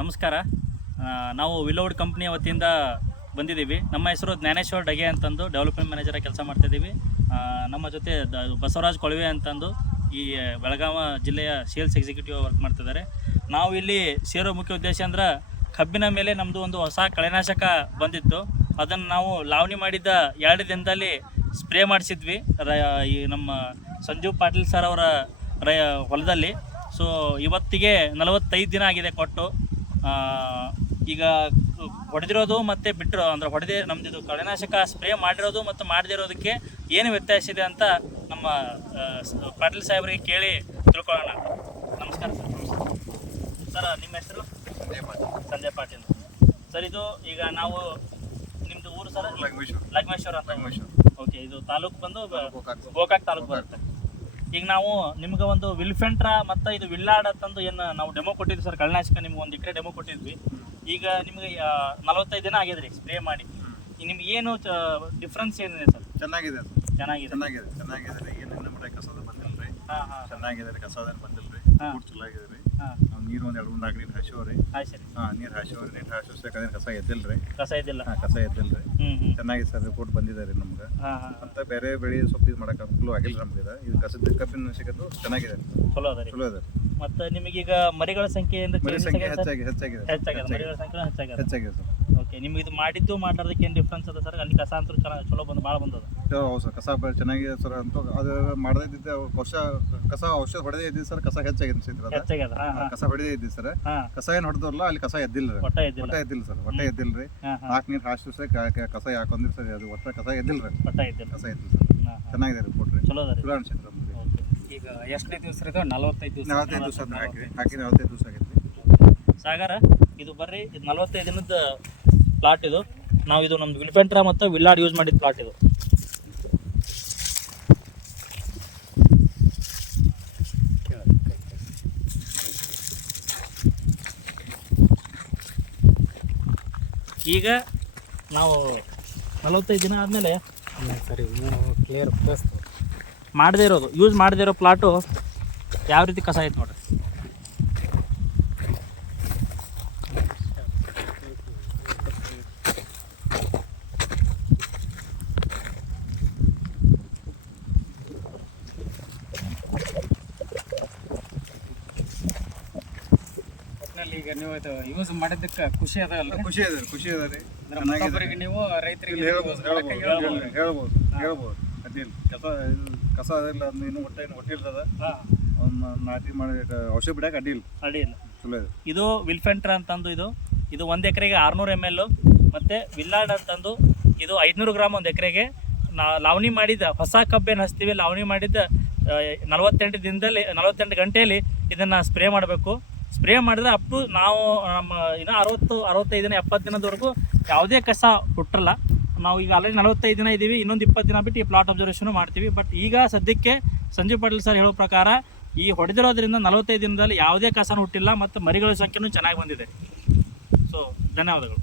ನಮಸ್ಕಾರ. ನಾವು ವಿಲ್ಲೋವುಡ್ ಕಂಪ್ನಿಯ ವತಿಯಿಂದ ಬಂದಿದ್ದೀವಿ. ನಮ್ಮ ಹೆಸರು ಜ್ಞಾನೇಶ್ವರ್ ಡಗೆ ಅಂತಂದು ಡೆವಲಪ್ಮೆಂಟ್ ಮ್ಯಾನೇಜರಾಗಿ ಕೆಲಸ ಮಾಡ್ತಾಯಿದ್ದೀವಿ. ನಮ್ಮ ಜೊತೆ ಬಸವರಾಜ್ ಕೊಳವೆ ಅಂತಂದು ಈ ಬೆಳಗಾವಿ ಜಿಲ್ಲೆಯ ಸೇಲ್ಸ್ ಎಕ್ಸಿಕ್ಯೂಟಿವ್ ವರ್ಕ್ ಮಾಡ್ತಿದ್ದಾರೆ. ನಾವು ಇಲ್ಲಿ ಸೇರೋ ಮುಖ್ಯ ಉದ್ದೇಶ ಅಂದ್ರೆ ಕಬ್ಬಿನ ಮೇಲೆ ನಮ್ಮದು ಒಂದು ಹೊಸ ಕಳೆನಾಶಕ ಬಂದಿತ್ತು. ಅದನ್ನು ನಾವು ಲಾವಣಿ ಮಾಡಿದ್ದ 2 ದಿನದಲ್ಲಿ ಸ್ಪ್ರೇ ಮಾಡಿಸಿದ್ವಿ ಈ ನಮ್ಮ ಸಂಜೀವ್ ಪಾಟೀಲ್ ಸರ್ ಅವರ ಹೊಲದಲ್ಲಿ. ಸೊ ಇವತ್ತಿಗೆ 45 ದಿನ ಆಗಿದೆ ಕೊಟ್ಟು. ಈಗ ಹೊಡೆದಿರೋದು ಮತ್ತು ಬಿಟ್ಟಿರೋ ಅಂದರೆ ನಮ್ಮದು ಕಳೆನಾಶಕ ಸ್ಪ್ರೇ ಮಾಡಿರೋದು ಮತ್ತು ಮಾಡದಿರೋದಕ್ಕೆ ಏನು ವ್ಯತ್ಯಾಸ ಇದೆ ಅಂತ ನಮ್ಮ ಪಾಟೀಲ್ ಸಾಹೇಬರಿಗೆ ಕೇಳಿ ತಿಳ್ಕೊಳ್ಳೋಣ. ನಮಸ್ಕಾರ ಸರ್. ನಿಮ್ಮ ಹೆಸರು? ಸಂಜಯ್ ಪಾಟೀಲ್ ಸರ್. ಇದು ಈಗ ನಾವು ನಿಮ್ಮದು ಊರು ಸರ್? ಲಕ್ಷ್ಮೇಶ್ವರ ಅಂತ. ಓಕೆ, ಇದು ತಾಲೂಕು ಬಂದು ಗೋಕಾಕ್ ತಾಲೂಕು ಬರುತ್ತೆ. ಈಗ ನಾವು ನಿಮ್ಗೆ ಒಂದು ವಿಲ್ಫೆಂಟ್ರಾ ಮತ್ತು ಇದು ವಿಲ್ಲಾಡ್ ಅಂತಂದು ಏನು ನಾವು ಡೆಮೋ ಕೊಟ್ಟಿದ್ವಿ ಸರ್. ಕಳೆನಾಶಕ ನಿಮ್ಗೆ 1 ಎಕರೆ ಡೆಮೋ ಕೊಟ್ಟಿದ್ವಿ. ಈಗ ನಿಮ್ಗೆ 45 ದಿನ ಆಗಿದೆ ರೀ ಸ್ಪ್ರೇ ಮಾಡಿ. ನಿಮ್ಗೆ ಏನು ಡಿಫ್ರೆನ್ಸ್ ಏನಿದೆ ಸರ್? ಚೆನ್ನಾಗಿದೆ ಏನು ಮಟ್ಟ ಕಸದ ಬಂದಿಲ್ಲ ರೀ. ಚೆನ್ನಾಗಿದೆ ರೀ, ಕಸದ ಬಂದಿಲ್ಲ ರೀ. ಚಲೋ ಆಗಿದೆ ರೀ. ನೀರು ಒಂದು 2-3 ನಾಲ್ಕು ನೀರು ಹಾಸಿವ್ರಿ. ನೀರು ಹಾಸಿವ್ರಿ. ನೀರು ಹಾಸಿದ್ರೆ ಕಸ ಎದ್ದಿಲ್ಲ ರೀ. ಕಸ ಎದ್ದಿಲ್ಲ ರೀ. ಚೆನ್ನಾಗಿದೆ ಸರ್. ರಿಪೋರ್ಟ್ ಬಂದಿದೆ ರೀ ನಮ್ಗೆ. ಮತ್ತು ಬೇರೆ ಬೆಳೆ ಸ್ವಲ್ಪ ಇದು ಮಾಡೋಕೆ ಅನುಕೂಲ ಆಗಿಲ್ಲ ನಮ್ಗೆ. ಇದು ಕಸದ ಕಬ್ಬಿನ ಸಿಗೋದು ಚೆನ್ನಾಗಿದೆ, ಚಲೋ ಅದ. ಮತ್ತು ನಿಮಗೀಗ ಮರಿಗಳ ಸಂಖ್ಯೆ ಹೆಚ್ಚಾಗಿದೆ ಸರ್. ಓಕೆ, ನಿಮ್ಗೆ ಇದು ಮಾಡಿದ್ದು ಮಾಡೋದಕ್ಕೆ ಏನು ಡಿಫ್ರೆನ್ಸ್ ಅದ ಸರ್? ಅಲ್ಲಿ ಕಸ ಅಂತೂ ಚಲೋ ಭಾಳ ಬಂದದ. ಹೌದು ಸರ್, ಕಸ ಚೆನ್ನಾಗಿದೆ ಸರ್. ಅಂತ ಅದು ಮಾಡದಿದ್ದ ಕಸ ಔಷಧ ಹೊಡೆದೇ ಇದ್ದೀವಿ ಸರ್. ಕಸ ಹೆಚ್ಚಾಗಿದೆ ಕಸ ಹೊಡೆದೇ ಇದ್ದೀವಿ ಸರ್. ಕಸ ಏನು ಹೊಡೆದಲ್ಲ, ಅಲ್ಲಿ ಕಸ ಎದ್ದಿಲ್ಲ ರೀ. ಒಟ್ಟ ಎದ್ದಿಲ್ಲ ಸರ್. ಒಟ್ಟ ಎದ್ದಿಲ್ಲ ರೀ. 4 ನೀರು ಹಾಸಿದ್ರೆ ಕಸ ಯಾಕೊಂದ್ರಿ ಸರ್. ಅದು ಒಟ್ಟ ಕಸ ಎದ್ದಿಲ್ಲ ರೀ. ಕಸ ಎದ್ದಿಲ್ಲ ಸರ್. ಚೆನ್ನಾಗಿದೆ ರಿಪೋರ್ಟ್ ರೀ. ಚಲೋ ಅನ್ಸುತ್ತೆ ನಮ್ಗೆ. ಈಗ ಎಷ್ಟನೇ ದಿವಸ ರೀ? 45 ದಿವಸ ಹಾಕಿ 45 ದಿವಸ ಆಗೈತೆ ಸಾಗರ. ಇದು ಬರ್ರಿ, ಇದು 45 ದಿನದ ಪ್ಲಾಟ್. ಇದು ನಾವು ಇದು ನಮ್ದು ವಿಲ್ಫೆಂಟ್ರಾ ಮತ್ತು ವಿಲ್ಲಾಡ್ ಯೂಸ್ ಮಾಡಿದ ಪ್ಲಾಟ್ ಇದು. ಈಗ ನಾವು 45 ದಿನ ಆದಮೇಲೆ ಸರಿ ಕ್ಲಿಯರ್ ಯೂಸ್ ಮಾಡದೇ ಇರೋ ಪ್ಲಾಟು ಯಾವ ರೀತಿ ಕಸ ಐತೆ ನೋಡ್ರಿ. ಈಗ ನೀವು ಇದು ಯೂಸ್ ಮಾಡಿದ್ದಕ್ಕೆ ಖುಷಿ ಅದ ಅಲ್ಲ? ಖುಷಿ ಅದ ರೀ. ಮತ್ತೊಬ್ಬರಿಗೆ ನೀವು ರೈತರಿಗೆ ಹೇಳ್ಬೋದು. ಕಸ ಅದಿಲ್ಲ, ಅದನ್ನ ಇನ್ನೂ ಒಟ್ಟಿರ್ತದ. ನಾಟಿ ಮಾಡಿ ಔಷಧ ಬಿಡಕ್ಕೆ ಅಡ್ಡಿಲ್ಲ. ಚಲೋ ಇದೆ. ಇದು ವಿಲ್ಫೆಂಟ್ರಾ ಅಂತಂದು ಇದು 1 ಎಕರೆಗೆ 600 ml. ಮತ್ತು ವಿಲ್ಲಾಡ್ ಅಂತಂದು ಇದು 500 ಗ್ರಾಮ್ 1 ಎಕರೆಗೆ. ಲಾವಣಿ ಮಾಡಿದ ಹೊಸ ಕಬ್ಬೇನು ಹಚ್ತೀವಿ, ಲಾವಣಿ ಮಾಡಿದ್ದ 48 ಗಂಟೆಯಲ್ಲಿ ಇದನ್ನು ಸ್ಪ್ರೇ ಮಾಡಬೇಕು. ಸ್ಪ್ರೇ ಮಾಡಿದ್ರೆ ಅಪ್ ಟು ನಾವು ನಮ್ಮ ಇನ್ನೂ 65 ದಿನ 70 ದಿನದವರೆಗೂ ಯಾವುದೇ ಕಸ ಹುಟ್ಟಲ್ಲ. ನಾವು ಈಗ ಆಲ್ರೆಡಿ 45 ದಿನ ಇದ್ದೀವಿ. ಇನ್ನೊಂದು 20 ದಿನ ಬಿಟ್ಟು ಈ ಪ್ಲಾಟ್ ಅಬ್ಸರ್ವೇಷನು ಮಾಡ್ತೀವಿ. ಬಟ್ ಈಗ ಸದ್ಯಕ್ಕೆ ಸಂಜೀವ್ ಪಾಟೀಲ್ ಸರ್ ಹೇಳೋ ಪ್ರಕಾರ ಈ ಹೊಡೆದಿರೋದ್ರಿಂದ 45 ದಿನದಲ್ಲಿ ಯಾವುದೇ ಕಸನೂ ಹುಟ್ಟಿಲ್ಲ ಮತ್ತು ಮರಿಗಳ ಸಂಖ್ಯೆನೂ ಚೆನ್ನಾಗಿ ಬಂದಿದೆ. ಸೊ ಧನ್ಯವಾದಗಳು.